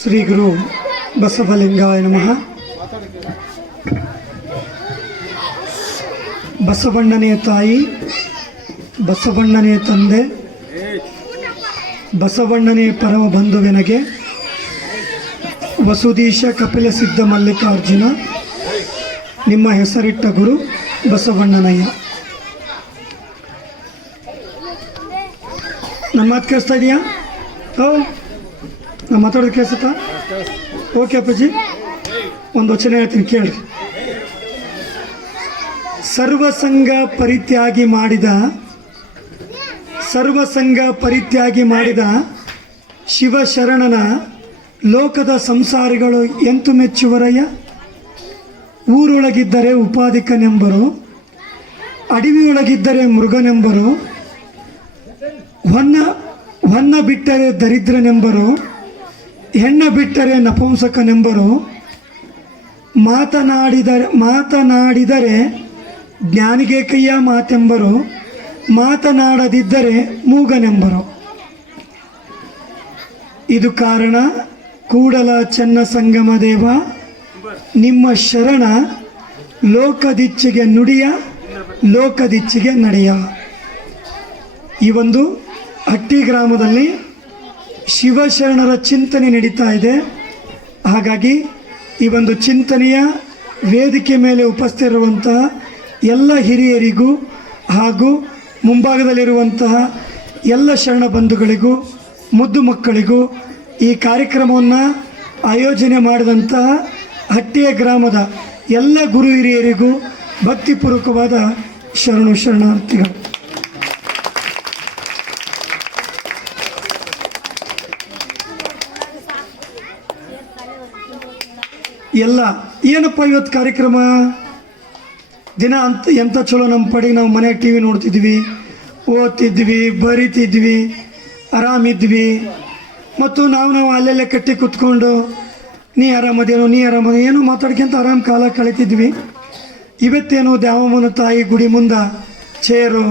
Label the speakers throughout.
Speaker 1: ಶ್ರೀ ಗುರು ಬಸವಲಿಂಗಾಯ ನಮಃ. ಬಸವಣ್ಣನೆಯ ತಾಯಿ ಬಸವಣ್ಣನೆಯ ತಂದೆ ಬಸವಣ್ಣನೆಯ ಪರಮ ಬಂಧುವಿನಗೆ, ವಸುದೀಶ ಕಪಿಲ ಸಿದ್ಧ ಮಲ್ಲಿಕಾರ್ಜುನ, ನಿಮ್ಮ ಹೆಸರಿಟ್ಟ ಗುರು ಬಸವಣ್ಣನಯ್ಯ. ನಮ್ಮ ಮಾತು ಕೇಳಿಸ್ತಾ ಇದೆಯಾ? ಓ ನಾನು ಮಾತಾಡೋದು ಕೇಳಿಸುತ್ತಾ? ಓಕೆ ಅಪ್ಪಾಜಿ. ಒಂದು ವಚನ ಹೇಳ್ತೀನಿ ಕೇಳ್ರಿ ಸರ್ವಸಂಗ ಪರಿತ್ಯಾಗಿ ಮಾಡಿದ, ಸರ್ವಸಂಗ ಪರಿತ್ಯಾಗಿ ಮಾಡಿದ ಶಿವಶರಣನ ಲೋಕದ ಸಂಸಾರಿಗಳು ಎಂತು ಮೆಚ್ಚುವರಯ್ಯ? ಊರೊಳಗಿದ್ದರೆ ಉಪಾಧಿಕನೆಂಬರು, ಅಡವಿಯೊಳಗಿದ್ದರೆ ಮೃಗನೆಂಬರು, ಹೊನ್ನ ಹೊನ್ನ ಬಿಟ್ಟರೆ ದರಿದ್ರನೆಂಬರು ಹೆಣ್ಣ ಬಿಟ್ಟರೆ ನಪುಂಸಕನೆಂಬರು ಮಾತನಾಡಿದರೆ ಮಾತನಾಡಿದರೆ ಜ್ಞಾನಿಗೆ ಕೈಯ ಮಾತೆಂಬರು, ಮಾತನಾಡದಿದ್ದರೆ ಮೂಗನೆಂಬರು. ಇದು ಕಾರಣ ಕೂಡಲ ಚೆನ್ನ ಸಂಗಮ ದೇವ, ನಿಮ್ಮ ಶರಣ ಲೋಕದಿಚ್ಚಿಗೆ ನುಡಿಯ, ಲೋಕದಿಚ್ಚಿಗೆ ನಡೆಯ. ಈ ಒಂದು ಹಟ್ಟಿ ಗ್ರಾಮದಲ್ಲಿ ಶಿವಶರಣರ ಚಿಂತನೆ ನಡೀತಾ ಇದೆ. ಹಾಗಾಗಿ ಈ ಒಂದು ಚಿಂತನೆಯ ವೇದಿಕೆ ಮೇಲೆ ಉಪಸ್ಥಿತಿರುವಂತಹ ಎಲ್ಲ ಹಿರಿಯರಿಗೂ ಹಾಗೂ ಮುಂಭಾಗದಲ್ಲಿರುವಂತಹ ಎಲ್ಲ ಶರಣ ಬಂಧುಗಳಿಗೂ, ಮುದ್ದು ಮಕ್ಕಳಿಗೂ ಈ ಕಾರ್ಯಕ್ರಮವನ್ನು ಆಯೋಜನೆ ಮಾಡಿದಂತಹ ಹಟ್ಟಿಯ ಗ್ರಾಮದ ಎಲ್ಲ ಗುರು ಹಿರಿಯರಿಗೂ ಭಕ್ತಿಪೂರ್ವಕವಾದ ಶರಣು ಶರಣಾರ್ಥಿಗಳು. ಎಲ್ಲ ಏನಪ್ಪ ಇವತ್ತು ಕಾರ್ಯಕ್ರಮ? ದಿನ ಅಂತ ಎಂಥ ಚಲೋ ನಮ್ಮ ಪಡಿ? ನಾವು ಮನೆ ಟಿ ವಿ ನೋಡ್ತಿದ್ವಿ, ಓದ್ತಿದ್ವಿ, ಬರಿತಿದ್ವಿ, ಆರಾಮಿದ್ವಿ. ಮತ್ತು ನಾವು ನಾವು ಅಲ್ಲೆಲ್ಲೇ ಕಟ್ಟಿ ಕುತ್ಕೊಂಡು, ನೀ ಆರಾಮದೇನೋ, ನೀ ಆರಾಮದ ಏನೋ ಮಾತಾಡ್ಕೊಂತ ಆರಾಮ್ ಕಾಲ ಕಳೀತಿದ್ವಿ. ಇವತ್ತೇನು ದ್ಯಾವಮ್ಮನ ತಾಯಿ ಗುಡಿ ಮುಂದೆ ಚೇರು,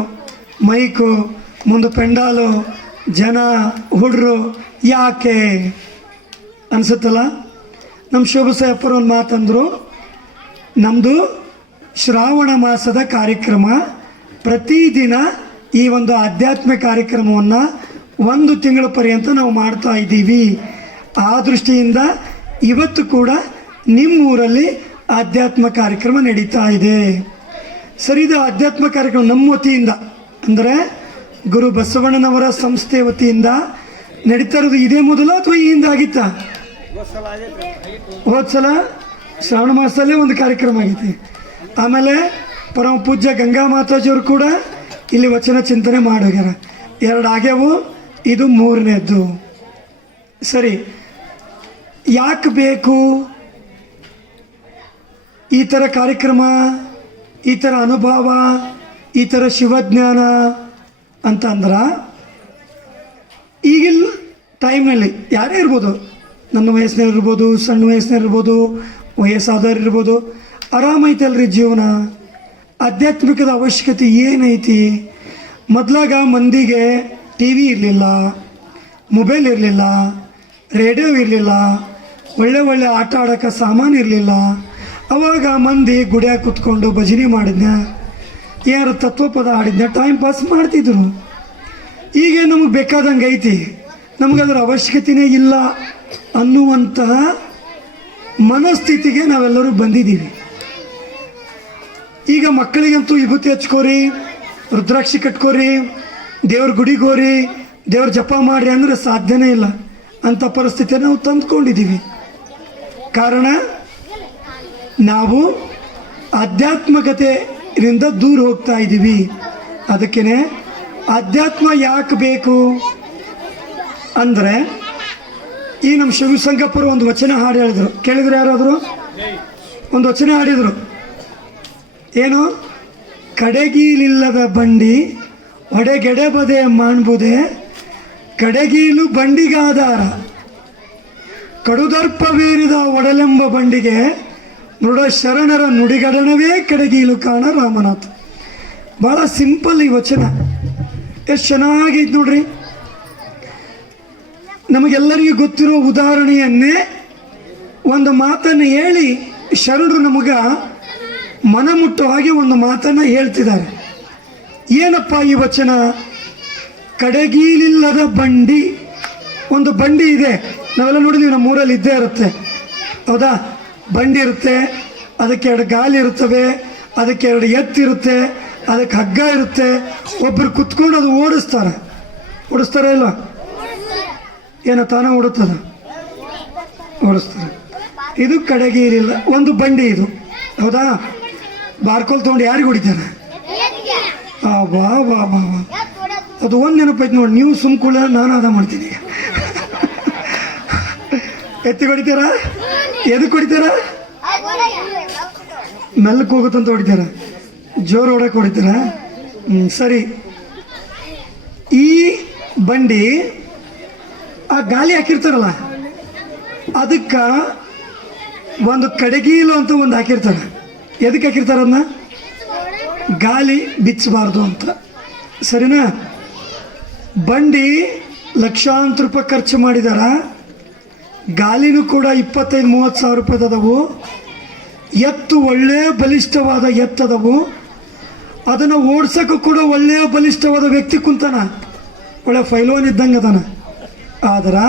Speaker 1: ಮೈಕು, ಮುಂದೆ ಪೆಂಡಾಲು, ಜನ, ಹುಡ್ರು, ಯಾಕೆ? ಅನ್ಸುತ್ತಲ್ಲ? ನಮ್ಮ ಶೋಭಸಾಯಪ್ಪರು ಒಂದು ಮಾತಂದರು. ನಮ್ಮದು ಶ್ರಾವಣ ಮಾಸದ ಕಾರ್ಯಕ್ರಮ. ಪ್ರತಿದಿನ ಈ ಒಂದು ಆಧ್ಯಾತ್ಮ ಕಾರ್ಯಕ್ರಮವನ್ನು ಒಂದು ತಿಂಗಳ ಪರ್ಯಂತ ನಾವು ಮಾಡ್ತಾ ಇದ್ದೀವಿ. ಆ ದೃಷ್ಟಿಯಿಂದ ಇವತ್ತು ಕೂಡ ನಿಮ್ಮೂರಲ್ಲಿ ಆಧ್ಯಾತ್ಮ ಕಾರ್ಯಕ್ರಮ ನಡೀತಾ ಇದೆ. ಸರಿ, ಇದು ಆಧ್ಯಾತ್ಮ ಕಾರ್ಯಕ್ರಮ ನಮ್ಮ ವತಿಯಿಂದ, ಅಂದರೆ ಗುರು ಬಸವಣ್ಣನವರ ಸಂಸ್ಥೆ ವತಿಯಿಂದ ನಡೀತಾ ಇರೋದು ಇದೇ ಮೊದಲು ಅಥವಾ ಈ ಹಿಂದೆ ಹೋದ ಸಲ ಶ್ರಾವಣ ಮಾಸದಲ್ಲೇ ಒಂದು ಕಾರ್ಯಕ್ರಮ ಆಗೈತಿ. ಆಮೇಲೆ ಪರಮ ಪೂಜ್ಯ ಗಂಗಾ ಮಾತಾಜಿಯವರು ಕೂಡ ಇಲ್ಲಿ ವಚನ ಚಿಂತನೆ ಮಾಡೋಗ್ಯಾರ. ಎರಡು ಆಗ್ಯಾವು, ಇದು ಮೂರನೇದ್ದು. ಸರಿ, ಯಾಕೆ ಬೇಕು? ಈ ಥರ ಕಾರ್ಯಕ್ರಮ, ಈ ಥರ ಅನುಭವ, ಈ ಥರ ಶಿವಜ್ಞಾನ ಅಂತ ಅಂದ್ರೆ ಈಗಿಲ್ಲ ಟೈಮ್ನಲ್ಲಿ ಯಾರೇ ಇರ್ಬೋದು ನನ್ನ ವಯಸ್ಸಿನಲ್ಲಿರ್ಬೋದು, ಸಣ್ಣ ವಯಸ್ಸಿನಲ್ಲಿರ್ಬೋದು ಇರ್ಬೋದು ವಯಸ್ಸಾದವ್ರು ಇರ್ಬೋದು ಆರಾಮೈತಲ್ರಿ ಜೀವನ? ಆಧ್ಯಾತ್ಮಿಕದ ಅವಶ್ಯಕತೆ ಏನೈತಿ? ಮೊದಲಾಗ ಮಂದಿಗೆ ಟಿ ವಿ ಇರಲಿಲ್ಲ, ಮೊಬೈಲ್ ಇರಲಿಲ್ಲ, ರೇಡಿಯೋ ಇರಲಿಲ್ಲ, ಒಳ್ಳೆ ಒಳ್ಳೆ ಆಟ ಆಡೋಕ್ಕೆ ಸಾಮಾನು ಇರಲಿಲ್ಲ. ಅವಾಗ ಮಂದಿ ಗುಡಿಯಾಗ ಕುತ್ಕೊಂಡು ಭಜನೆ ಮಾಡಿದ್ನ, ಯಾರು ತತ್ವಪದ ಆಡಿದ್ನ ಟೈಮ್ ಪಾಸ್ ಮಾಡ್ತಿದ್ರು. ಈಗ ನಮಗೆ ಬೇಕಾದಂಗೆ ಐತಿ, ನಮಗದ್ರ ಅದರ ಅವಶ್ಯಕತೆನೇ ಇಲ್ಲ. ಅನ್ನುವಂತಹ ಮನಸ್ಥಿತಿಗೆ ನಾವೆಲ್ಲರೂ ಬಂದಿದ್ದೀವಿ. ಈಗ ಮಕ್ಕಳಿಗಂತೂ ವಿಭೂತಿ ಹಚ್ಕೋರಿ, ರುದ್ರಾಕ್ಷಿ ಕಟ್ಕೋರಿ, ದೇವ್ರ ಗುಡಿಗೋರಿ ದೇವ್ರ ಜಪ ಮಾಡ್ರಿ ಅಂದರೆ ಸಾಧ್ಯನೇ ಇಲ್ಲ. ಅಂಥ ಪರಿಸ್ಥಿತಿಯನ್ನು ನಾವು ತಂದುಕೊಂಡಿದ್ದೀವಿ. ಕಾರಣ, ನಾವು ಆಧ್ಯಾತ್ಮಕತೆಯಿಂದ ದೂರ ಹೋಗ್ತಾ ಇದ್ದೀವಿ. ಅದಕ್ಕೇ ಆಧ್ಯಾತ್ಮ ಯಾಕೆ ಬೇಕು? ಅಂದರೆ ಈ ನಮ್ಮ ಶಿವಸಂಗಪ್ಪರು ಒಂದು ವಚನ ಹಾಡು ಹೇಳಿದ್ರು. ಕೇಳಿದ್ರು ಯಾರಾದರೂ? ಒಂದು ವಚನ ಹಾಡಿದರು. ಏನು? ಕಡೆಗೀಲಿಲ್ಲದ ಬಂಡಿ, ಒಡೆಗೆಡೆಬದೆ ಮಾಣ್ಬುದೆ, ಕಡೆಗೀಲು ಬಂಡಿಗಾಧಾರ, ಕಡುದರ್ಪವೀರಿದ ಒಡಲೆಂಬ ಬಂಡಿಗೆ, ಮೃಡ ಶರಣರ ನುಡಿಗಡನವೇ ಕಡೆಗೀಲು ಕಾಣ ರಾಮನಾಥ್. ಭಾಳ ಸಿಂಪಲ್ ಈ ವಚನ. ಎಷ್ಟು ಚೆನ್ನಾಗೈತೆ ನೋಡ್ರಿ. ನಮಗೆಲ್ಲರಿಗೂ ಗೊತ್ತಿರುವ ಉದಾಹರಣೆಯನ್ನೇ ಒಂದು ಮಾತನ್ನು ಹೇಳಿ ಶರಣರು ನಮಗ ಮನ ಮುಟ್ಟೋ ಹಾಗೆ ಒಂದು ಮಾತನ್ನು ಹೇಳ್ತಿದ್ದಾರೆ. ಏನಪ್ಪ ಈ ವಚನ? ಕಡೆಗೀಲಿಲ್ಲದ ಬಂಡಿ. ಒಂದು ಬಂಡಿ ಇದೆ. ನಾವೆಲ್ಲ ನೋಡಿದೀವಿ ನಮ್ಮ ಊರಲ್ಲಿ ಇದ್ದೇ ಇರುತ್ತೆ. ಹೌದಾ? ಬಂಡಿ ಇರುತ್ತೆ, ಅದಕ್ಕೆ ಎರಡು ಗಾಲಿ ಇರುತ್ತವೆ, ಅದಕ್ಕೆ ಎರಡು ಎತ್ತಿರುತ್ತೆ ಅದಕ್ಕೆ ಹಗ್ಗ ಇರುತ್ತೆ. ಒಬ್ಬರು ಕುತ್ಕೊಂಡು ಅದು ಓಡಿಸ್ತಾರೆ. ಓಡಿಸ್ತಾರ ಇಲ್ಲ ಏನೋ ತಾನೇ ಓಡುತ್ತದ ಓಡಿಸ್ತಾರೆ ಇದು ಇರಿಲ್ಲ ಒಂದು ಬಂಡಿ ಇದು. ಹೌದಾ? ಬಾರ್ಕೋಲ್ ತೊಗೊಂಡು ಯಾರಿಗೆ ಹೊಡಿತಾರೆ? ಆ ಬಾ ಬಾ ಬಾ ಬಾ ಅದು ಒಂದು ನೆನಪೈತೆ ನೋಡಿ, ನೀವು ಸುಮ್ಕುಳ ನಾನು ಅದ ಮಾಡ್ತೀನಿ. ಎತ್ತಿ ಹೊಡಿತೀರಾ? ಎದಕ್ಕೆ ಹೊಡಿತೀರಾ? ಮೆಲ್ಲಕ್ಕೆ ಹೋಗುತ್ತಂತ ಹೊಡಿತೀರ? ಜೋರು ಹೊಡಕ್ಕೆ ಹೊಡಿತಾರ? ಸರಿ. ಈ ಬಂಡಿ ಆ ಗಾಲಿ ಹಾಕಿರ್ತಾರಲ್ಲ, ಅದಕ್ಕೆ ಒಂದು ಕಡೆಗೀಲು ಅಂತ ಒಂದು ಹಾಕಿರ್ತಾರೆ. ಎದಕ್ಕೆ ಹಾಕಿರ್ತಾರ ಗಾಲಿ ಬಿಚ್ಚಬಾರ್ದು ಅಂತ. ಸರಿನಾ? ಬಂಡಿ ಲಕ್ಷಾಂತರ ರೂಪಾಯಿ ಖರ್ಚು ಮಾಡಿದಾರ. ಗಾಲಿನೂ ಕೂಡ ಇಪ್ಪತ್ತೈದು, ಮೂವತ್ತು ಸಾವಿರ ರೂಪಾಯಿದವು ಎತ್ತು ಒಳ್ಳೆಯ ಬಲಿಷ್ಠವಾದ ಎತ್ತದವು ಅದನ್ನು ಓಡ್ಸೋಕ್ಕೂ ಕೂಡ ಒಳ್ಳೆಯ ಬಲಿಷ್ಠವಾದ ವ್ಯಕ್ತಿ ಕುಂತಾನ. ಒಳ್ಳೆ ಫೈಲೋನ್ ಇದ್ದಂಗೆ ಅದಾನ. ಆದ್ರೆ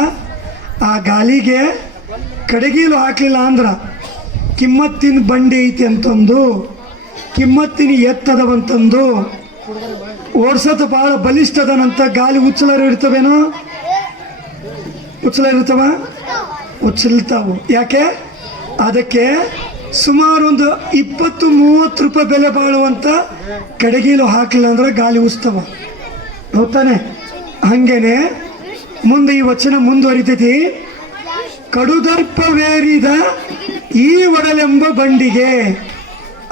Speaker 1: ಆ ಗಾಲಿಗೆ ಕಡೆಗೀಲು ಹಾಕಲಿಲ್ಲ ಅಂದ್ರ ಕಿಮ್ಮತ್ತಿನ ಬಂಡಿ ಐತಿ ಅಂತಂದು, ಕಿಮ್ಮತ್ತಿನ ಎತ್ತದವಂತಂದು, ಓಡ್ಸೋದು ಭಾಳ ಬಲಿಷ್ಠದನಂತ ಗಾಲಿ ಉಚ್ಚಲರು ಇರ್ತವೇನೋ? ಉಚ್ಚಲ ಇರ್ತವ? ಉಚ್ಚಲ್ತಾವು. ಯಾಕೆ? ಅದಕ್ಕೆ ಸುಮಾರು ಒಂದು ಇಪ್ಪತ್ತು ಮೂವತ್ತು ರೂಪಾಯಿ ಬೆಲೆ ಬಾಳುವಂತ ಕಡೆಗೀಲು ಹಾಕಲಿಲ್ಲ ಅಂದ್ರೆ ಗಾಲಿ ಉಸ್ತವ ಹೌದಾನೆ ಹಂಗೇನೆ ಮುಂದೆ ಈ ವಚನ ಮುಂದುವರಿತೈತಿ ಕಡುದರ್ಪವೇರಿದ ಈ ಒಡಲೆಂಬ ಬಂಡಿಗೆ.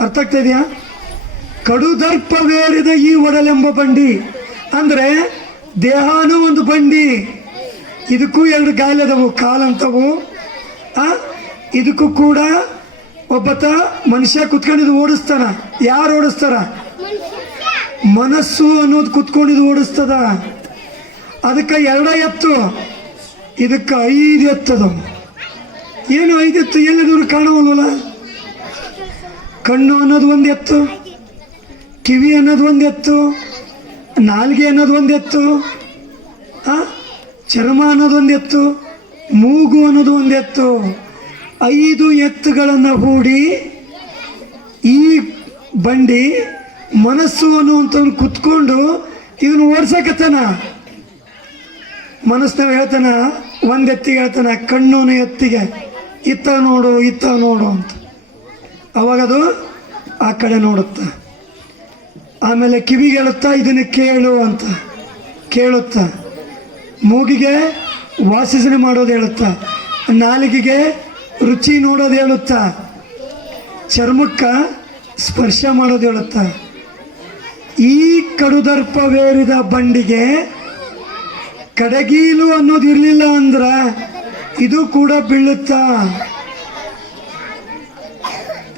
Speaker 1: ಅರ್ಥ ಆಗ್ತಾ ಕಡುದರ್ಪವೇರಿದ ಈ ಒಡಲೆಂಬ ಬಂಡಿ. ಅಂದ್ರೆ ದೇಹನೂ ಒಂದು ಬಂಡಿ. ಇದಕ್ಕೂ ಎರಡು ಗಾಲಿ ಅದಾವು ಕಾಲಂತವು ಆ? ಇದಕ್ಕೂ ಕೂಡ ಒಬ್ಬತ ಮನುಷ್ಯ ಕುತ್ಕೊಂಡಿದ್ದು ಓಡಿಸ್ತಾನ. ಯಾರು ಓಡಿಸ್ತಾರ? ಮನಸ್ಸು ಅನ್ನೋದು ಕುತ್ಕೊಂಡಿದ್ದು ಓಡಿಸ್ತದ. ಅದಕ್ಕೆ ಎರಡ ಎತ್ತು. ಇದಕ್ಕೆ ಐದು ಎತ್ತದ. ಏನು ಐದು ಎತ್ತು? ಎಲ್ಲಿದವ್ರು ಕಾಣುವಲ್ಲ ಕಣ್ಣು ಅನ್ನೋದು ಒಂದು ಎತ್ತು. ಕಿವಿ ಅನ್ನೋದು ಒಂದು ಎತ್ತು. ನಾಲ್ಗೆ ಅನ್ನೋದು ಒಂದು ಎತ್ತು. ಚರ್ಮ ಅನ್ನೋದು ಒಂದು ಎತ್ತು. ಮೂಗು ಅನ್ನೋದು ಒಂದು ಎತ್ತು. ಐದು ಎತ್ತುಗಳನ್ನು ಹೂಡಿ ಈ ಬಂಡಿ ಮನಸ್ಸು ಅನ್ನುವಂಥವ್ನು ಕುತ್ಕೊಂಡು ಇದನ್ನು ಓಡ್ಸಕತ್ತಾನ ಮನಸ್ಸಿನಾಗ ಹೇಳ್ತಾನ, ಒಂದು ಎತ್ತಿಗೆ ಹೇಳ್ತಾನ, ಕಣ್ಣುನ ಎತ್ತಿಗೆ, ಇತ್ತ ನೋಡು ಇತ್ತ ನೋಡು ಅಂತ. ಅವಾಗ ಅದು ಆ ಕಡೆ ನೋಡುತ್ತೆ. ಆಮೇಲೆ ಕಿವಿಗೆ ಹೇಳುತ್ತಾ, ಇದನ್ನು ಕೇಳು ಅಂತ. ಕೇಳುತ್ತಾ. ಮೂಗಿಗೆ ವಾಸಿಸನೆ ಮಾಡೋದು ಹೇಳುತ್ತಾ. ನಾಲಿಗೆಗೆ ರುಚಿ ನೋಡೋದು ಹೇಳುತ್ತಾ. ಚರ್ಮಕ್ಕೆ ಸ್ಪರ್ಶ ಮಾಡೋದು ಹೇಳುತ್ತಾ. ಈ ಕಡುದರ್ಪವೇರಿದ ಬಂಡಿಗೆ ಕಡಗೀಲು ಅನ್ನೋದು ಇರಲಿಲ್ಲ ಅಂದ್ರೆ ಇದು ಕೂಡ ಬೀಳುತ್ತಾ?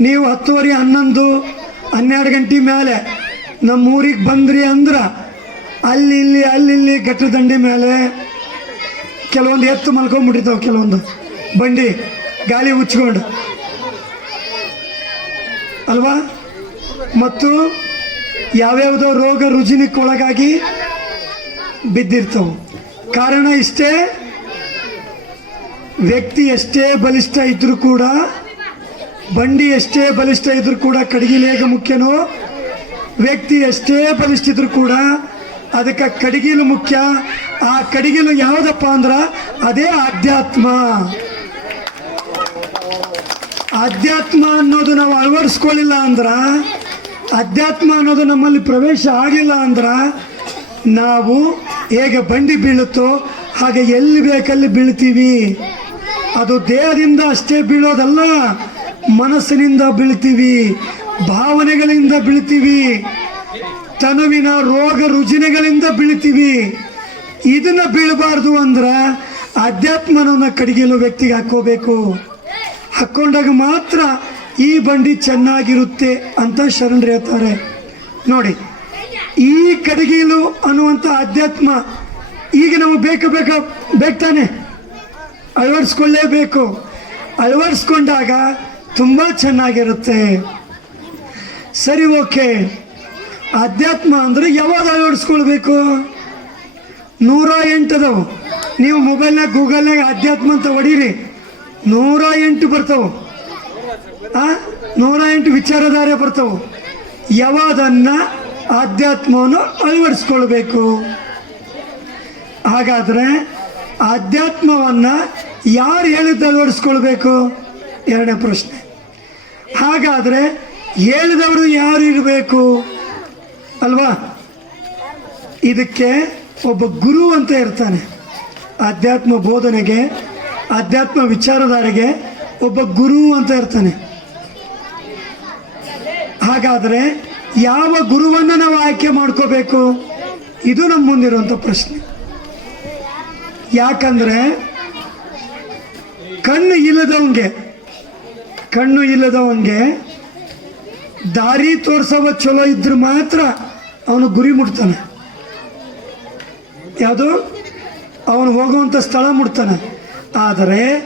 Speaker 1: ನೀವು ಹತ್ತುವರೆ ಹನ್ನೊಂದು, ಹನ್ನೆರಡು ಗಂಟೆ ಮೇಲೆ ನಮ್ಮ ಊರಿಗೆ ಬಂದ್ರಿ ಅಂದ್ರ ಅಲ್ಲಿ, ಇಲ್ಲಿ ಅಲ್ಲಿ, ಇಲ್ಲಿ ಗಟ್ಟು ದಂಡಿ ಮೇಲೆ ಕೆಲವೊಂದು ಎತ್ತು ಮಲ್ಕೊಂಡ್ಬಿಟ್ಟಿರ್ತಾವೆ ಕೆಲವೊಂದು. ಬಂಡಿ, ಗಾಳಿ ಉಚ್ಕೊಂಡು. ಅಲ್ವಾ? ಮತ್ತು ಯಾವ್ಯಾವುದೋ ರೋಗ ರುಜಿನಕ್ಕೆ ಒಳಗಾಗಿ ಬಿದ್ದಿರ್ತವು. ಕಾರಣ ಇಷ್ಟೇ? ವ್ಯಕ್ತಿ ಎಷ್ಟೇ ಬಲಿಷ್ಠ ಇದ್ರೂ ಕೂಡ, ಬಂಡಿ ಎಷ್ಟೇ ಬಲಿಷ್ಠ ಇದ್ರೂ ಕೂಡ ಕಡಿಗಿಲು ಹೇಗೆ ಮುಖ್ಯನೋ, ವ್ಯಕ್ತಿ ಎಷ್ಟೇ ಬಲಿಷ್ಠ ಇದ್ರೂ ಕೂಡ ಅದಕ್ಕೆ ಕಡಿಗಿಲು ಮುಖ್ಯ. ಆ ಕಡಿಗಿಲು ಯಾವುದಪ್ಪ ಅಂದ್ರ ಅದೇ ಆಧ್ಯಾತ್ಮ. ಅಧ್ಯಾತ್ಮ ಅನ್ನೋದು ನಾವು ಅಳವಡಿಸ್ಕೊಳ್ಳಿಲ್ಲ ಅಂದ್ರ ಅಧ್ಯಾತ್ಮ ಅನ್ನೋದು ನಮ್ಮಲ್ಲಿ ಪ್ರವೇಶ ಆಗಿಲ್ಲ ಅಂದ್ರ ನಾವು ಹೇಗೆ ಬಂಡಿ ಬೀಳುತ್ತೋ ಹಾಗೆ ಎಲ್ಲಿ ಬೇಕಲ್ಲಿ ಬೀಳ್ತೀವಿ. ಅದು ದೇಹದಿಂದ ಅಷ್ಟೇ ಬೀಳೋದಲ್ಲ, ಮನಸ್ಸಿನಿಂದ ಬೀಳ್ತೀವಿ, ಭಾವನೆಗಳಿಂದ ಬೀಳ್ತೀವಿ, ತನುವಿನ ರೋಗ ರುಜಿನಗಳಿಂದ ಬೀಳ್ತೀವಿ. ಇದನ್ನ ಬೀಳಬಾರ್ದು ಅಂದ್ರ ಅಧ್ಯಾತ್ಮನನ್ನ ಕಡಿಗೆಲು ವ್ಯಕ್ತಿಗೆ ಹಾಕೋಬೇಕು ಹಾಕ್ಕೊಂಡಾಗ ಮಾತ್ರ ಈ ಬಂಡಿ ಚೆನ್ನಾಗಿರುತ್ತೆ ಅಂತ ಶರಣರು ಹೇಳ್ತಾರೆ. ನೋಡಿ ಈ ಕಡಗಿಲು ಅನ್ನುವಂಥ ಅಧ್ಯಾತ್ಮ ಈಗ ನಮಗೆ ಬೇಕು ಬೇಕು ಬೇಕಾನೆ ಅಳವಡಿಸ್ಕೊಳ್ಳೇಬೇಕು. ಅಳವಡಿಸ್ಕೊಂಡಾಗ ತುಂಬ ಚೆನ್ನಾಗಿರುತ್ತೆ. ಸರಿ, ಓಕೆ. ಅಧ್ಯಾತ್ಮ ಅಂದರೆ ಯಾವಾಗ ಅಳವಡಿಸ್ಕೊಳ್ಬೇಕು? ನೂರ ಎಂಟದವು. ನೀವು ಮೊಬೈಲ್ನಾಗ ಗೂಗಲ್ನಾಗ ಅಧ್ಯಾತ್ಮ ಅಂತ ಹೊಡೀರಿ. ನೂರ ಎಂಟು ಬರ್ತವೆ. ಆ? ನೂರ ಎಂಟು ವಿಚಾರಧಾರೆ ಬರ್ತವೆ. ಯಾವಾದನ್ನ ಆಧ್ಯಾತ್ಮವನ್ನು ಅಳವಡಿಸ್ಕೊಳ್ಬೇಕು. ಹಾಗಾದರೆ ಆಧ್ಯಾತ್ಮವನ್ನ ಯಾರು ಹೇಳಿದ್ದು ಅಳವಡಿಸ್ಕೊಳ್ಬೇಕು? ಎರಡನೇ ಪ್ರಶ್ನೆ. ಹಾಗಾದರೆ ಹೇಳಿದವರು ಯಾರು ಇರಬೇಕು? ಅಲ್ವಾ? ಇದಕ್ಕೆ ಒಬ್ಬ ಗುರು ಅಂತ ಇರ್ತಾನೆ. ಆಧ್ಯಾತ್ಮ ಬೋಧನೆಗೆ, ಆಧ್ಯಾತ್ಮ ವಿಚಾರಧಾರೆಗೆ ಒಬ್ಬ ಗುರು ಅಂತ ಇರ್ತಾನೆ. ಹಾಗಾದ್ರೆ ಯಾವ ಗುರುವನ್ನ ನಾವು ಆಯ್ಕೆ ಮಾಡ್ಕೋಬೇಕು? ಇದು ನಮ್ಮ ಮುಂದಿರುವಂತ ಪ್ರಶ್ನೆ. ಯಾಕಂದ್ರೆ ಕಣ್ಣು ಇಲ್ಲದವಂಗೆ ಕಣ್ಣು ಇಲ್ಲದವಂಗೆ ದಾರಿ ತೋರ್ಸವ ಚಲೋ ಇದ್ರೆ ಮಾತ್ರ ಅವನು ಗುರಿ ಮುಟ್ತಾನೆ. ಯಾವುದು? ಅವನು ಹೋಗುವಂಥ ಸ್ಥಳ ಮುಟ್ತಾನೆ. ಆದರೆ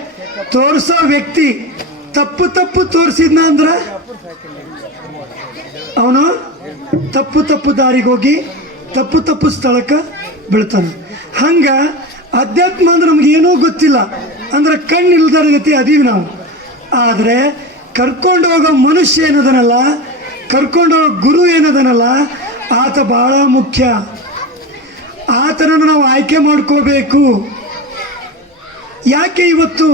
Speaker 1: ತೋರಿಸೋ ವ್ಯಕ್ತಿ ತಪ್ಪು ತಪ್ಪು ತೋರಿಸಿದ್ನ ಅಂದ್ರೆ ಅವನು ತಪ್ಪು ತಪ್ಪು ದಾರಿಗೆ ಹೋಗಿ ತಪ್ಪು ತಪ್ಪು ಸ್ಥಳಕ್ಕೆ ಬೀಳ್ತಾನೆ. ಹಂಗ ಅಧ್ಯಾತ್ಮ ಅಂದ್ರೆ ನಮ್ಗೆ ಏನೂ ಗೊತ್ತಿಲ್ಲ. ಅಂದ್ರೆ ಕಣ್ಣು ಇಲ್ದಾರ ಗತಿ ಅದೀವಿ ನಾವು. ಆದರೆ ಕರ್ಕೊಂಡು ಹೋಗೋ ಮನುಷ್ಯ ಏನದನಲ್ಲ, ಕರ್ಕೊಂಡು ಹೋಗೋ ಗುರು ಏನದನಲ್ಲ, ಆತ ಬಹಳ ಮುಖ್ಯ. ಆತನನ್ನು ನಾವು ಆಯ್ಕೆ ಮಾಡ್ಕೋಬೇಕು. ಯಾಕೆ ಇವತ್ತು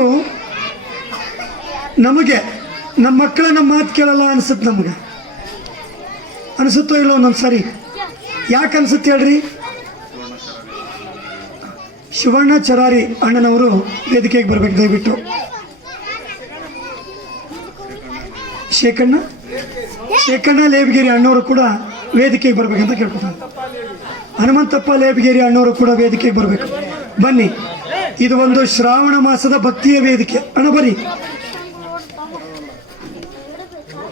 Speaker 1: ನಮಗೆ, ನಮ್ಮ ಮಕ್ಕಳ ನಮ್ಮ ಮಾತು ಕೇಳಲ್ಲ ಅನಿಸುತ್ತೆ ನಮಗೆ? ಅನಿಸುತ್ತೋ ಇಲ್ಲ ಒಂದೊಂದು ಸರಿ ಯಾಕೆ ಅನಿಸುತ್ತೆ ಹೇಳ್ರಿ? ಶಿವಣ್ಣ ಚರಾರಿ ಅಣ್ಣನವರು ವೇದಿಕೆಗೆ ಬರ್ಬೇಕು, ದಯವಿಟ್ಟು. ಶೇಖಣ್ಣ? ಶೇಖಣ್ಣ ಲೇಬಗಿರಿ ಅಣ್ಣವರು ಕೂಡ ವೇದಿಕೆಗೆ ಬರ್ಬೇಕಂತ ಕೇಳ್ಕೊತಾರೆ. ಹನುಮಂತಪ್ಪ ಲೇಬಗಿರಿ ಅಣ್ಣವರು ಕೂಡ ವೇದಿಕೆಗೆ ಬರಬೇಕು. ಬನ್ನಿ, ಇದು ಒಂದು ಶ್ರಾವಣ ಮಾಸದ ಭಕ್ತಿಯ ವೇದಿಕೆ. ಅಣ್ಣ, ಬನ್ನಿ.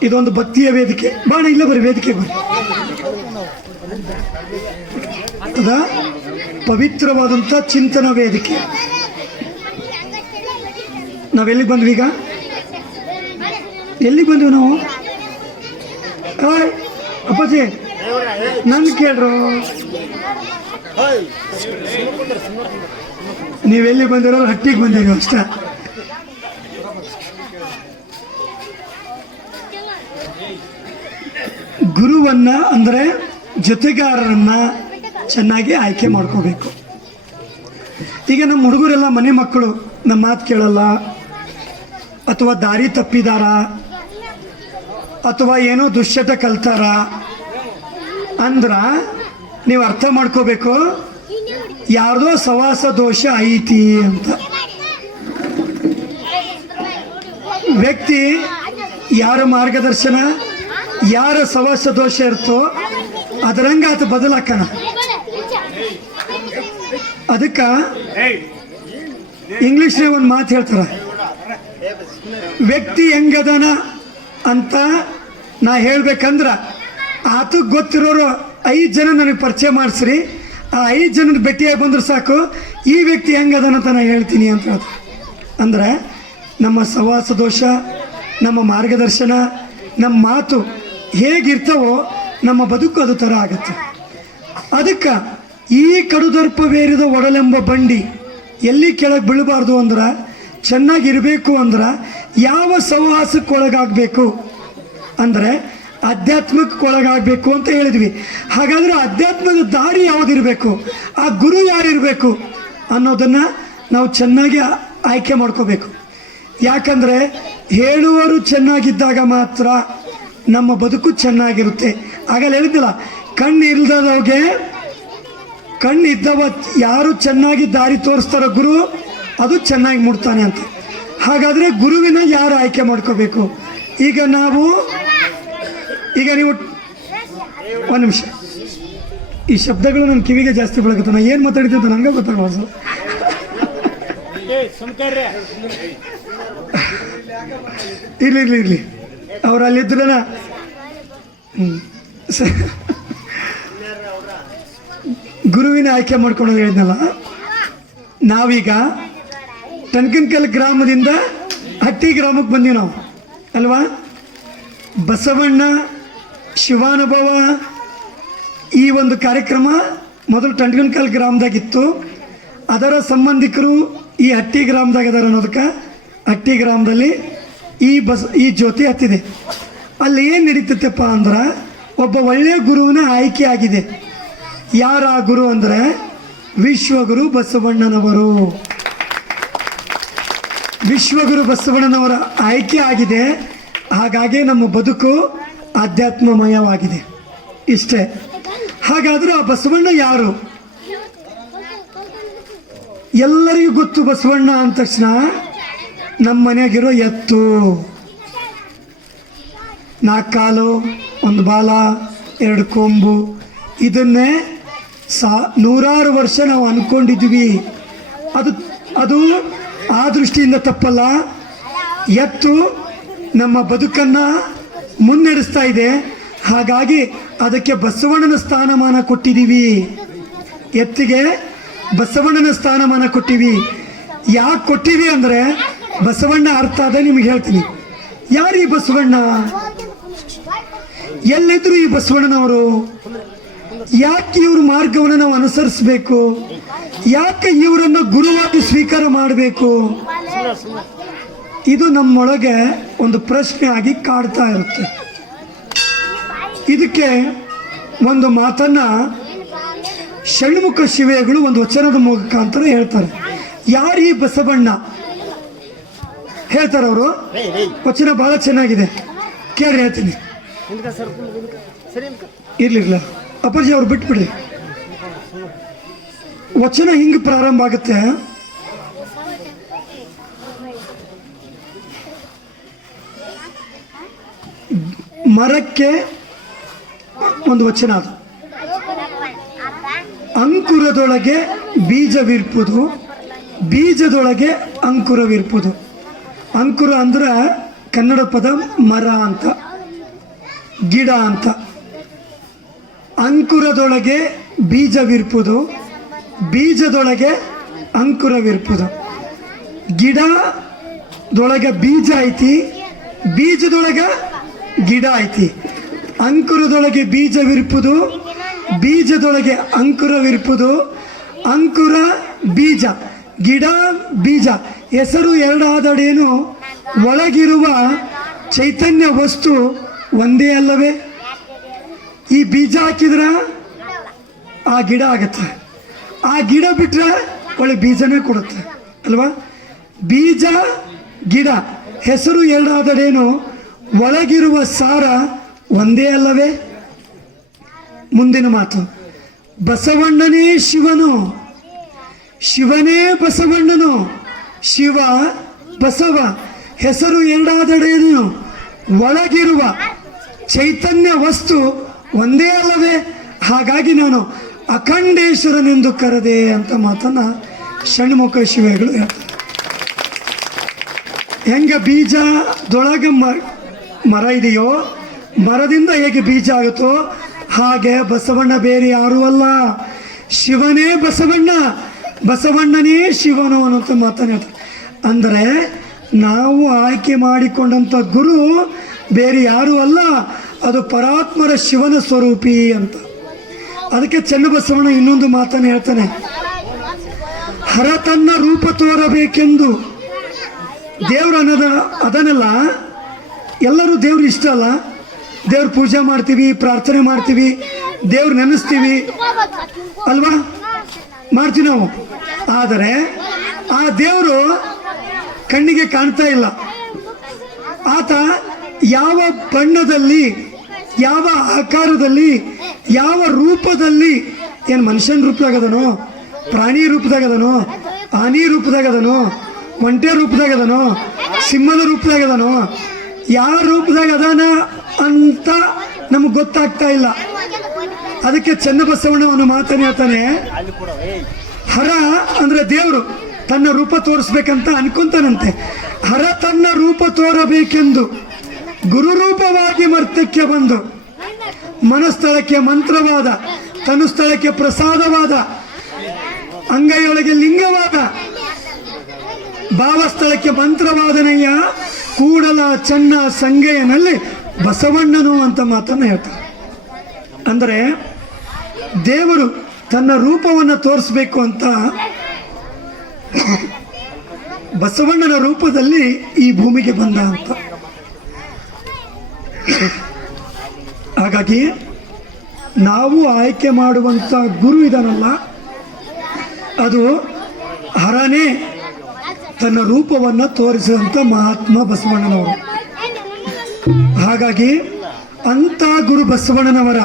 Speaker 1: ಇದೊಂದು ಭಕ್ತಿಯ ವೇದಿಕೆ. ಬಾಣ ಇಲ್ಲ ಬರೀ ವೇದಿಕೆ ಬರ್ರಿ ಅದ ಪವಿತ್ರವಾದಂಥ ಚಿಂತನ ವೇದಿಕೆ. ನಾವೆಲ್ಲಿಗೆ ಬಂದ್ವಿ ಈಗ? ಎಲ್ಲಿಗೆ ಬಂದ್ವಿ ನಾವು? ಅಪ್ಪಾಜಿ, ನನ್ ಕೇಳ್ರು. ನೀವೆಲ್ಲಿ ಬಂದಿರೋ ಹಟ್ಟಿಗೆ ಬಂದಿರೋ ಅಷ್ಟ. ಗುರುವನ್ನ ಅಂದ್ರೆ ಜೊತೆಗಾರರನ್ನ ಚೆನ್ನಾಗಿ ಆಯ್ಕೆ ಮಾಡ್ಕೋಬೇಕು. ಈಗ ನಮ್ಮ ಹುಡುಗರೆಲ್ಲ ಮನೆ ಮಕ್ಕಳು ನಮ್ಮ ಮಾತು ಕೇಳಲ್ಲ, ಅಥವಾ ದಾರಿ ತಪ್ಪಿದಾರ, ಅಥವಾ ಏನೋ ದುಶ್ಚಟ ಕಲ್ತಾರ, ಅಂದ್ರ ನೀವು ಅರ್ಥ ಮಾಡ್ಕೋಬೇಕು, ಯಾರ್ದೋ ಸವಾಸ ದೋಷ ಐತಿ ಅಂತ. ವ್ಯಕ್ತಿ ಯಾರ ಮಾರ್ಗದರ್ಶನ? ಯಾರ ಸವಾಸ ದೋಷ ಇರ್ತೋ ಅದರಂಗ ಆತ ಬದಲಾಕಣ. ಅದಕ್ಕ ಇಂಗ್ಲಿಷ್ನಾಗ ಒಂದು ಮಾತು ಹೇಳ್ತಾರ. ವ್ಯಕ್ತಿ ಹೆಂಗದನ ಅಂತ ನಾ ಹೇಳ್ಬೇಕಂದ್ರ ಆತ ಗೊತ್ತಿರೋರು ಐದು ಜನ ನನಗೆ ಪರಿಚಯ ಮಾಡಿಸ್ರಿ. ಆ ಐದು ಜನದ ಭೇಟಿಯಾಗಿ ಬಂದ್ರೆ ಸಾಕು, ಈ ವ್ಯಕ್ತಿ ಹೆಂಗದನ ಅಂತ ನಾ ಹೇಳ್ತೀನಿ ಅಂತ ಹೇಳ್ತಾರೆ. ಅಂದ್ರೆ ನಮ್ಮ ಸವಾಸ ದೋಷ, ನಮ್ಮ ಮಾರ್ಗದರ್ಶನ, ನಮ್ಮ ಮಾತು ಹೇಗಿರ್ತಾವೋ ನಮ್ಮ ಬದುಕು ಅದು ಥರ ಆಗತ್ತೆ. ಅದಕ್ಕೆ ಈ ಕಡುದರ್ಪವೇರಿದ ಒಡಲೆಂಬ ಬಂಡಿ ಎಲ್ಲಿ ಕೆಳಗೆ ಬೀಳಬಾರ್ದು ಅಂದ್ರೆ ಚೆನ್ನಾಗಿರಬೇಕು ಅಂದ್ರೆ ಯಾವ ಸಹವಾಸಕ್ಕೆ ಒಳಗಾಗಬೇಕು? ಅಂದರೆ ಅಧ್ಯಾತ್ಮಕ್ಕೆ ಒಳಗಾಗಬೇಕು ಅಂತ ಹೇಳಿದ್ವಿ. ಹಾಗಾದ್ರೆ ಅಧ್ಯಾತ್ಮದ ದಾರಿ ಯಾವುದಿರಬೇಕು ಆ ಗುರು ಯಾರಿರಬೇಕು ಅನ್ನೋದನ್ನು ನಾವು ಚೆನ್ನಾಗಿ ಆಯ್ಕೆ ಮಾಡ್ಕೋಬೇಕು. ಯಾಕಂದರೆ ಹೇಳುವರು ಚೆನ್ನಾಗಿದ್ದಾಗ ಮಾತ್ರ ನಮ್ಮ ಬದುಕು ಚೆನ್ನಾಗಿರುತ್ತೆ. ಆಗಲ್ಲ ಹೇಳಿದ್ದಿಲ್ಲ ಕಣ್ಣು ಇಲ್ದವ್ರಿಗೆ ಕಣ್ಣು ಇದ್ದವ ಯಾರು ಚೆನ್ನಾಗಿ ದಾರಿ ತೋರಿಸ್ತಾರೋ ಗುರು ಅದು ಚೆನ್ನಾಗಿ ಮುಡ್ತಾನೆ ಅಂತ. ಹಾಗಾದ್ರೆ ಗುರುವಿನ ಯಾರು ಆಯ್ಕೆ ಮಾಡ್ಕೋಬೇಕು? ಈಗ ನಾವು ಈಗ ನೀವು ಒಂದು ನಿಮಿಷ. ಈ ಶಬ್ದಗಳು ನನ್ನ ಕಿವಿಗೆ ಜಾಸ್ತಿ ಬೆಳಗುತ್ತೆ ನಾ ಏನು ಮಾತಾಡಿದ್ದೆ ಅಂತ ನನಗೆ ಗೊತ್ತಾಗಬಾರ್ದು ಇರ್ಲಿ ಇರ್ಲಿ ಇರ್ಲಿ. ಅವ್ರು ಅಲ್ಲಿದ್ರ ಗುರುವಿನ ಆಯ್ಕೆ ಮಾಡ್ಕೊಂಡು ಹೇಳಿದ್ನಲ್ಲ? ನಾವೀಗ ಟನ್ಕನ್ಕಲ್ ಗ್ರಾಮದಿಂದ ಹಟ್ಟಿ ಗ್ರಾಮಕ್ಕೆ ಬಂದೀವಿ ನಾವು. ಅಲ್ವಾ? ಬಸವಣ್ಣ, ಶಿವಾನುಭವ ಈ ಒಂದು ಕಾರ್ಯಕ್ರಮ ಮೊದಲು ಟಂಡ್ಗನ್ಕಲ್ ಗ್ರಾಮದಾಗಿತ್ತು. ಅದರ ಸಂಬಂಧಿಕರು ಈ ಹಟ್ಟಿ ಗ್ರಾಮದಾಗ ಅನ್ನೋದಕ್ಕೆ ಹಟ್ಟಿ ಗ್ರಾಮದಲ್ಲಿ ಈ ಬಸ್, ಈ ಜ್ಯೋತಿ ಹತ್ತಿದೆ. ಅಲ್ಲಿ ಏನು ನಡೀತತ್ತಪ್ಪ ಅಂದ್ರೆ, ಒಬ್ಬ ಒಳ್ಳೆಯ ಗುರುವಿನ ಆಯ್ಕೆ ಆಗಿದೆ. ಯಾರ ಆ ಗುರು ಅಂದರೆ, ವಿಶ್ವಗುರು ಬಸವಣ್ಣನವರು. ವಿಶ್ವಗುರು ಬಸವಣ್ಣನವರ ಆಯ್ಕೆ ಆಗಿದೆ. ಹಾಗಾಗಿ ನಮ್ಮ ಬದುಕು ಆಧ್ಯಾತ್ಮಮಯವಾಗಿದೆ. ಇಷ್ಟೇ. ಹಾಗಾದ್ರೆ ಆ ಬಸವಣ್ಣ ಯಾರು? ಎಲ್ಲರಿಗೂ ಗೊತ್ತು ಬಸವಣ್ಣ ಅಂದ ತಕ್ಷಣ ನಮ್ಮ ಮನೆಯಾಗಿರೋ ಎತ್ತು. ನಾಲ್ಕು ಕಾಲು ಒಂದು ಬಾಲ, ಎರಡು ಕೊಂಬು. ಇದನ್ನೇ ಸಾ, ನೂರಾರು ವರ್ಷ ನಾವು ಅಂದ್ಕೊಂಡಿದ್ವಿ ಅದು ಅದು ಆ ದೃಷ್ಟಿಯಿಂದ ತಪ್ಪಲ್ಲ. ಎತ್ತು ನಮ್ಮ ಬದುಕನ್ನು ಮುನ್ನಡೆಸ್ತಾ ಇದೆ. ಹಾಗಾಗಿ ಅದಕ್ಕೆ ಬಸವಣ್ಣನ ಸ್ಥಾನಮಾನ ಕೊಟ್ಟಿದ್ದೀವಿ. ಎತ್ತಿಗೆ ಬಸವಣ್ಣನ ಸ್ಥಾನಮಾನ ಕೊಟ್ಟಿವಿ. ಯಾಕೆ ಕೊಟ್ಟಿವಿ ಅಂದರೆ ಬಸವಣ್ಣ ಅರ್ಥ ಅದ ನಿಮಗೆ ಹೇಳ್ತೀನಿ. ಯಾರು ಈ ಬಸವಣ್ಣ? ಎಲ್ಲಿದ್ರು ಈ ಬಸವಣ್ಣನವರು? ಯಾಕೆ ಇವ್ರ ಮಾರ್ಗವನ್ನು ನಾವು ಅನುಸರಿಸಬೇಕು? ಯಾಕೆ ಇವರನ್ನು ಗುರುವಾಗಿ ಸ್ವೀಕಾರ ಮಾಡಬೇಕು? ಇದು ನಮ್ಮೊಳಗೆ ಒಂದು ಪ್ರಶ್ನೆ ಆಗಿ ಕಾಡ್ತಾ ಇರುತ್ತೆ. ಇದಕ್ಕೆ ಒಂದು ಮಾತನ್ನ ಷಣ್ಮುಖ ಶಿವೆಗಳು ಒಂದು ವಚನದ ಮುಖಾಂತರ ಹೇಳ್ತಾರೆ. ಯಾರು ಬಸವಣ್ಣ? ಹೇಳ್ತಾರೆ ಅವರು ವಚನ ಬಹಳ ಚೆನ್ನಾಗಿದೆ. ಕೇಳಿ ಹೇಳ್ತೀನಿ. ಇರ್ಲಿಲ್ಲ ಅಪ್ಪಾಜಿ ಅವ್ರು ಬಿಟ್ಬಿಡ್ರಿ. ವಚನ ಹಿಂಗೆ ಪ್ರಾರಂಭ ಆಗುತ್ತೆ? ಮರಕ್ಕೆ ಒಂದು ವಚನ ಅದು. ಅಂಕುರದೊಳಗೆ ಬೀಜವಿರ್ಪುದು, ಬೀಜದೊಳಗೆ ಅಂಕುರವಿರ್ಪುದು. ಅಂಕುರ ಅಂದ್ರೆ ಕನ್ನಡ ಪದ ಮರ ಅಂತ, ಗಿಡ ಅಂತ. ಅಂಕುರದೊಳಗೆ ಬೀಜವಿರ್ಪುದು, ಬೀಜದೊಳಗೆ ಅಂಕುರವಿರ್ಪುದು. ಗಿಡದೊಳಗೆ ಬೀಜ ಐತಿ, ಬೀಜದೊಳಗೆ ಗಿಡ ಐತಿ. ಅಂಕುರದೊಳಗೆ ಬೀಜವಿರ್ಪುದು, ಬೀಜದೊಳಗೆ ಅಂಕುರವಿರ್ಪುದು. ಅಂಕುರ ಬೀಜ, ಗಿಡ ಬೀಜ. ಹೆಸರು ಎರಡಾದಡೇನು ಒಳಗಿರುವ ಚೈತನ್ಯ ವಸ್ತು ಒಂದೇ ಅಲ್ಲವೇ? ಈ ಬೀಜ ಹಾಕಿದ್ರ ಆ ಗಿಡ ಆಗತ್ತೆ. ಆ ಗಿಡ ಬಿಟ್ಟರೆ ಒಳ್ಳೆ ಬೀಜನೇ ಕೊಡುತ್ತೆ, ಅಲ್ವಾ? ಬೀಜ, ಗಿಡ, ಹೆಸರು ಎರಡಾದಡೇನು ಒಳಗಿರುವ ಸಾರ ಒಂದೇ ಅಲ್ಲವೇ? ಮುಂದಿನ ಮಾತು. ಬಸವಣ್ಣನೇ ಶಿವನು. ಶಿವನೇ ಬಸವಣ್ಣನು. ಶಿವ, ಬಸವ, ಹೆಸರು ಎರಡಾದಡೆಯನ್ನು ಒಳಗಿರುವ ಚೈತನ್ಯ ವಸ್ತು ಒಂದೇ ಅಲ್ಲವೇ? ಹಾಗಾಗಿ ನಾನು ಅಖಂಡೇಶ್ವರನೆಂದು ಕರೆದೆ ಅಂತ ಮಾತನ್ನ ಷಣ್ಮುಖ ಶಿವಗಳು ಹೇಳ್ತಾರೆ. ಹೆಂಗೆ ಬೀಜದೊಳಗೆ ಮರ ಇದೆಯೋ, ಮರದಿಂದ ಹೇಗೆ ಬೀಜ ಆಗುತ್ತೋ ಹಾಗೆ ಬಸವಣ್ಣ ಬೇರೆ ಯಾರೂ ಅಲ್ಲ. ಶಿವನೇ ಬಸವಣ್ಣ. ಬಸವಣ್ಣನೇ ಶಿವನು ಅನ್ನೋಂಥ ಮಾತನ್ನು ಹೇಳ್ತಾರೆ. ಅಂದರೆ ನಾವು ಆಯ್ಕೆ ಮಾಡಿಕೊಂಡಂಥ ಗುರು ಬೇರೆ ಯಾರೂ ಅಲ್ಲ, ಅದು ಪರಾತ್ಮರ ಶಿವನ ಸ್ವರೂಪಿ ಅಂತ. ಅದಕ್ಕೆ ಚನ್ನಬಸವಣ್ಣ ಇನ್ನೊಂದು ಮಾತನ್ನು ಹೇಳ್ತಾನೆ. ಹರ ತನ್ನ ರೂಪ ತೋರಬೇಕೆಂದು. ದೇವ್ರು ಅನ್ನೋದ ಅದನ್ನೆಲ್ಲ ಎಲ್ಲರೂ ದೇವ್ರು ಇಷ್ಟ ಅಲ್ಲ. ದೇವ್ರ ಪೂಜೆ ಮಾಡ್ತೀವಿ, ಪ್ರಾರ್ಥನೆ ಮಾಡ್ತೀವಿ, ದೇವ್ರು ನೆನೆಸ್ತೀವಿ. ಅಲ್ವಾ? ಮಾಡ್ತೀವಿ ನಾವು. ಆದರೆ ಆ ದೇವರು ಕಣ್ಣಿಗೆ ಕಾಣ್ತಾ ಇಲ್ಲ. ಆತ ಯಾವ ಬಣ್ಣದಲ್ಲಿ, ಯಾವ ಆಕಾರದಲ್ಲಿ, ಯಾವ ರೂಪದಲ್ಲಿ, ಏನು ಮನುಷ್ಯನ ರೂಪದಾಗದನೋ, ಪ್ರಾಣಿ ರೂಪದಾಗದನೋ, ಆನಿ ರೂಪದಾಗದನೋ, ಒಂಟೆ ರೂಪದಾಗದನೋ, ಸಿಂಹದ ರೂಪದಾಗದನೋ, ಯಾವ ರೂಪದಾಗ ಅದಾನ ಅಂತ ನಮಗೆ ಗೊತ್ತಾಗ್ತಾ ಇಲ್ಲ. ಅದಕ್ಕೆ ಚನ್ನಬಸವಣ್ಣ ಮಾತನೇ ಮಾತನ್ನ ಹೇಳ್ತಾನೆ ಹರ ಅಂದ್ರೆ ದೇವರು ತನ್ನ ರೂಪ ತೋರಿಸ್ಬೇಕಂತ ಅನ್ಕೊಂತಾನಂತೆ. ಹರ ತನ್ನ ರೂಪ ತೋರಬೇಕೆಂದು ಗುರುರೂಪವಾಗಿ ಮರ್ತಕ್ಕೆ ಬಂದು ಮನಸ್ಥಳಕ್ಕೆ ಮಂತ್ರವಾದ ತನು ಸ್ಥಳಕ್ಕೆ ಪ್ರಸಾದವಾದ ಅಂಗೈಯೊಳಗೆ ಲಿಂಗವಾದ ಭಾವಸ್ಥಳಕ್ಕೆ ಮಂತ್ರವಾದನಯ್ಯ ಕೂಡಲ ಚೆನ್ನ ಸಂಗಯ್ಯನಲ್ಲಿ ಬಸವಣ್ಣನು ಅಂತ ಮಾತನ್ನ ಹೇಳ್ತಾರೆ ಅಂದರೆ ದೇವರು ತನ್ನ ರೂಪವನ್ನು ತೋರಿಸ್ಬೇಕು ಅಂತ ಬಸವಣ್ಣನ ರೂಪದಲ್ಲಿ ಈ ಭೂಮಿಗೆ ಬಂದ ಅಂತ. ಹಾಗಾಗಿ ನಾವು ಆಯ್ಕೆ ಮಾಡುವಂಥ ಗುರು ಇದನ್ನಲ್ಲ ಅದು ಹರನೇ ತನ್ನ ರೂಪವನ್ನು ತೋರಿಸಿದಂಥ ಮಹಾತ್ಮ ಬಸವಣ್ಣನವರು. ಹಾಗಾಗಿ ಅಂಥ ಗುರು ಬಸವಣ್ಣನವರ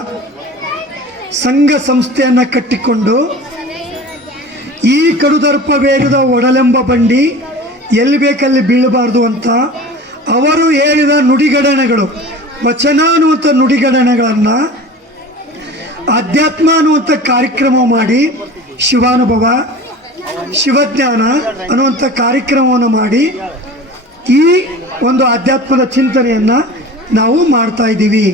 Speaker 1: ಸಂಘ ಸಂಸ್ಥೆಯನ್ನು ಕಟ್ಟಿಕೊಂಡು ಈ ಕಡುದರ್ಪ ಬೇರಿದ ಒಡಲೆಂಬ ಬಂಡಿ ಎಲ್ಲಿ ಬೇಕಲ್ಲಿ ಬೀಳಬಾರ್ದು ಅಂತ ಅವರು ಹೇಳಿದ ನುಡಿಗಡಣೆಗಳು, ವಚನ ಅನ್ನುವಂಥ ನುಡಿಗಡಣೆಗಳನ್ನು ಅಧ್ಯಾತ್ಮ ಅನ್ನುವಂಥ ಕಾರ್ಯಕ್ರಮ ಮಾಡಿ ಶಿವಾನುಭವ, ಶಿವಜ್ಞಾನ ಅನ್ನುವಂಥ ಕಾರ್ಯಕ್ರಮವನ್ನು ಮಾಡಿ ಈ ಒಂದು ಅಧ್ಯಾತ್ಮದ ಚಿಂತನೆಯನ್ನು ನಾವು ಮಾಡ್ತಾ ಇದ್ದೀವಿ.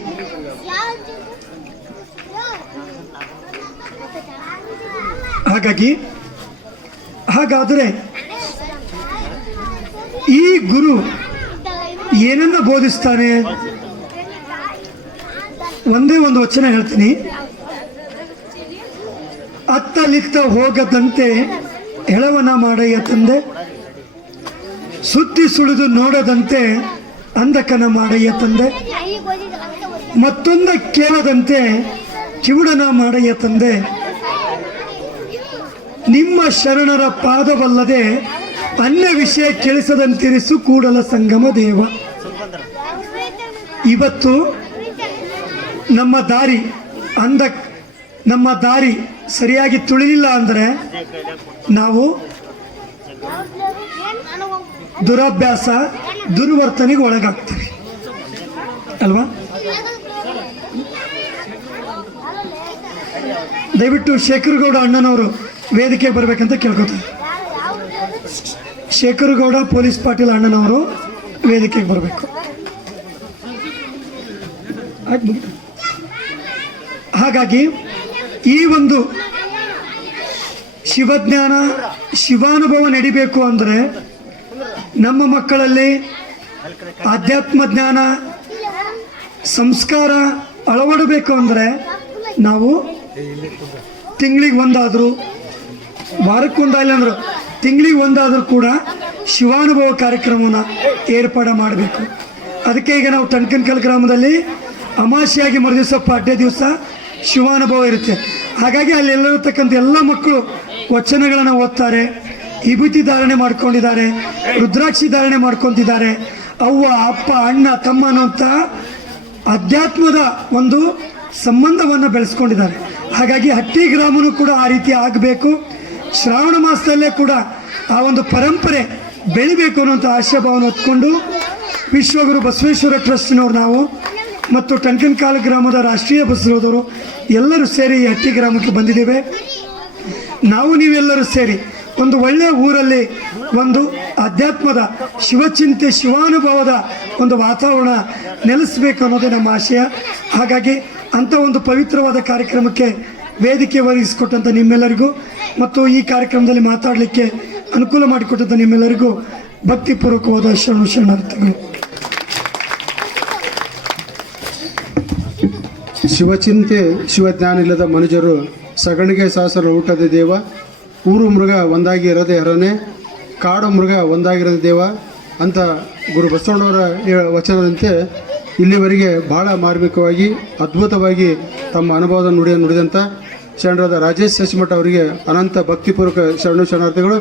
Speaker 1: ಹಾಗಾಗಿ, ಹಾಗಾದರೆ ಈ ಗುರು ಏನನ್ನ ಬೋಧಿಸ್ತಾನೆ ಒಂದೇ ಒಂದು ವಚನ ಹೇಳ್ತೀನಿ. ಅತ್ತಲಿತ್ತ ಹೋಗದಂತೆ ಹೆಳವನ ಮಾಡಯ್ಯ ತಂದೆ. ಸುತ್ತಿ ಸುಳಿದು ನೋಡದಂತೆ ಅಂಧಕನ ಮಾಡಯ್ಯ ತಂದೆ. ಮತ್ತೊಂದ ಕೇಳದಂತೆ ಕಿವುಡನ ಮಾಡಯ್ಯ ತಂದೆ. ನಿಮ್ಮ ಶರಣರ ಪಾದವಲ್ಲದೆ ಅನ್ಯ ವಿಷಯ ಕೇಳಿಸದಂತಿರಿಸು ಕೂಡಲ ಸಂಗಮ ದೇವ. ಇವತ್ತು ನಮ್ಮ ದಾರಿ ಅಂದ ನಮ್ಮ ದಾರಿ ಸರಿಯಾಗಿ ತುಳಿಲಿಲ್ಲ ಅಂದರೆ ನಾವು ದುರಭ್ಯಾಸ, ದುರ್ವರ್ತನೆಗೆ ಒಳಗಾಗ್ತೀವಿ. ಅಲ್ವಾ? ದಯವಿಟ್ಟು ಶೇಖರ್ಗೌಡ ಅಣ್ಣನವರು ವೇದಿಕೆಗೆ ಬರಬೇಕಂತ ಕೇಳ್ಕೊತಾರೆ. ಶೇಖರಗೌಡ ಪೊಲೀಸ್ ಪಾಟೀಲ್ ಅಣ್ಣನವರು ವೇದಿಕೆಗೆ ಬರಬೇಕು. ಹಾಗಾಗಿ ಈ ಒಂದು ಶಿವಜ್ಞಾನ, ಶಿವಾನುಭವ ನಡಿಬೇಕು ಅಂದರೆ ನಮ್ಮ ಮಕ್ಕಳಲ್ಲಿ ಆಧ್ಯಾತ್ಮ ಜ್ಞಾನ, ಸಂಸ್ಕಾರ ಅಳವಡಬೇಕು ಅಂದರೆ ನಾವು ತಿಂಗಳಿಗೆ ಒಂದಾದರೂ ವಾರಕ್ಕೊಂದಾಗಲಿ ಅಂದ್ರೆ. ತಿಂಗಳಿಗೆ ಒಂದಾದರೂ ಕೂಡ ಶಿವಾನುಭವ ಕಾರ್ಯಕ್ರಮವನ್ನು ಏರ್ಪಾಡು ಮಾಡಬೇಕು. ಅದಕ್ಕೆ ಈಗ ನಾವು ಟಣ್ಕನ್ಕಲ್ ಗ್ರಾಮದಲ್ಲಿ ಅಮಾಶಿಯಾಗಿ ಮರುದಿವಸ ಪಾಡ್ಯ ದಿವಸ ಶಿವಾನುಭವ ಇರುತ್ತೆ. ಹಾಗಾಗಿ ಅಲ್ಲಿ ಎಲ್ಲಿರತಕ್ಕಂಥ ಎಲ್ಲ ಮಕ್ಕಳು ವಚನಗಳನ್ನು ಓದ್ತಾರೆ, ವಿಭೂತಿ ಧಾರಣೆ ಮಾಡ್ಕೊಂಡಿದ್ದಾರೆ, ರುದ್ರಾಕ್ಷಿ ಧಾರಣೆ ಮಾಡ್ಕೊತಿದ್ದಾರೆ ಅವ್ವ, ಅಪ್ಪ, ಅಣ್ಣ, ತಮ್ಮ ಅನ್ನುವಂಥ ಅಧ್ಯಾತ್ಮದ ಒಂದು ಸಂಬಂಧವನ್ನು ಬೆಳೆಸ್ಕೊಂಡಿದ್ದಾರೆ. ಹಾಗಾಗಿ ಹಟ್ಟಿ ಗ್ರಾಮನೂ ಕೂಡ ಆ ರೀತಿ ಆಗಬೇಕು. ಶ್ರಾವಣ ಮಾಸದಲ್ಲೇ ಕೂಡ ಆ ಒಂದು ಪರಂಪರೆ ಬೆಳಿಬೇಕು ಆಶಯ ಆಶಯಭಾವನ ಹೊತ್ಕೊಂಡು ವಿಶ್ವಗುರು ಬಸವೇಶ್ವರ ಟ್ರಸ್ಟ್ನವ್ರು ನಾವು ಮತ್ತು ಟಂಕನ್ಕಾಲ್ ಗ್ರಾಮದ ರಾಷ್ಟ್ರೀಯ ಬಸರೋದವರು ಎಲ್ಲರೂ ಸೇರಿ ಈ ಹಟ್ಟಿ ಗ್ರಾಮಕ್ಕೆ ಬಂದಿದ್ದೇವೆ. ನಾವು ನೀವೆಲ್ಲರೂ ಸೇರಿ ಒಂದು ಒಳ್ಳೆಯ ಊರಲ್ಲಿ ಒಂದು ಅಧ್ಯಾತ್ಮದ ಶಿವಚಿಂತೆ ಶಿವಾನುಭವದ ಒಂದು ವಾತಾವರಣ ನೆಲೆಸಬೇಕು ಅನ್ನೋದೇ ನಮ್ಮ ಆಶಯ. ಹಾಗಾಗಿ ಅಂಥ ಒಂದು ಪವಿತ್ರವಾದ ಕಾರ್ಯಕ್ರಮಕ್ಕೆ ವೇದಿಕೆ ಒದಗಿಸಿಕೊಟ್ಟಂಥ ನಿಮ್ಮೆಲ್ಲರಿಗೂ ಮತ್ತು ಈ ಕಾರ್ಯಕ್ರಮದಲ್ಲಿ ಮಾತಾಡಲಿಕ್ಕೆ ಅನುಕೂಲ ಮಾಡಿಕೊಟ್ಟಂಥ ನಿಮ್ಮೆಲ್ಲರಿಗೂ ಭಕ್ತಿಪೂರ್ವಕವಾದ ಶರಣ ಶರಣಾರ್ಥಿಗಳು.
Speaker 2: ಶಿವಚಿಂತೆ ಶಿವಜ್ಞಾನ ಇಲ್ಲದ ಮನುಜರು ಸಗಣಿಗೆ ಸಾಸರ ಊಟದ ದೇವ, ಊರು ಮೃಗ ಒಂದಾಗಿ ಇರದೆ ಹರನೆ ಕಾಡು ಮೃಗ ಒಂದಾಗಿರದ ದೇವ ಅಂತ ಗುರು ಬಸವಣ್ಣವರ ವಚನದಂತೆ ಇಲ್ಲಿವರೆಗೆ ಬಹಳ ಮಾರ್ಮಿಕವಾಗಿ, ಅದ್ಭುತವಾಗಿ ತಮ್ಮ ಅನುಭವದ ನುಡಿಯನ್ನು ನುಡಿದಂಥ ಶರಣರಾದ ರಾಜೇಶ್ ಶಶಿಮಠ ಅವರಿಗೆ ಅನಂತ ಭಕ್ತಿಪೂರ್ವಕ ಶರಣು ಶರಣಾರ್ಥಿಗಳು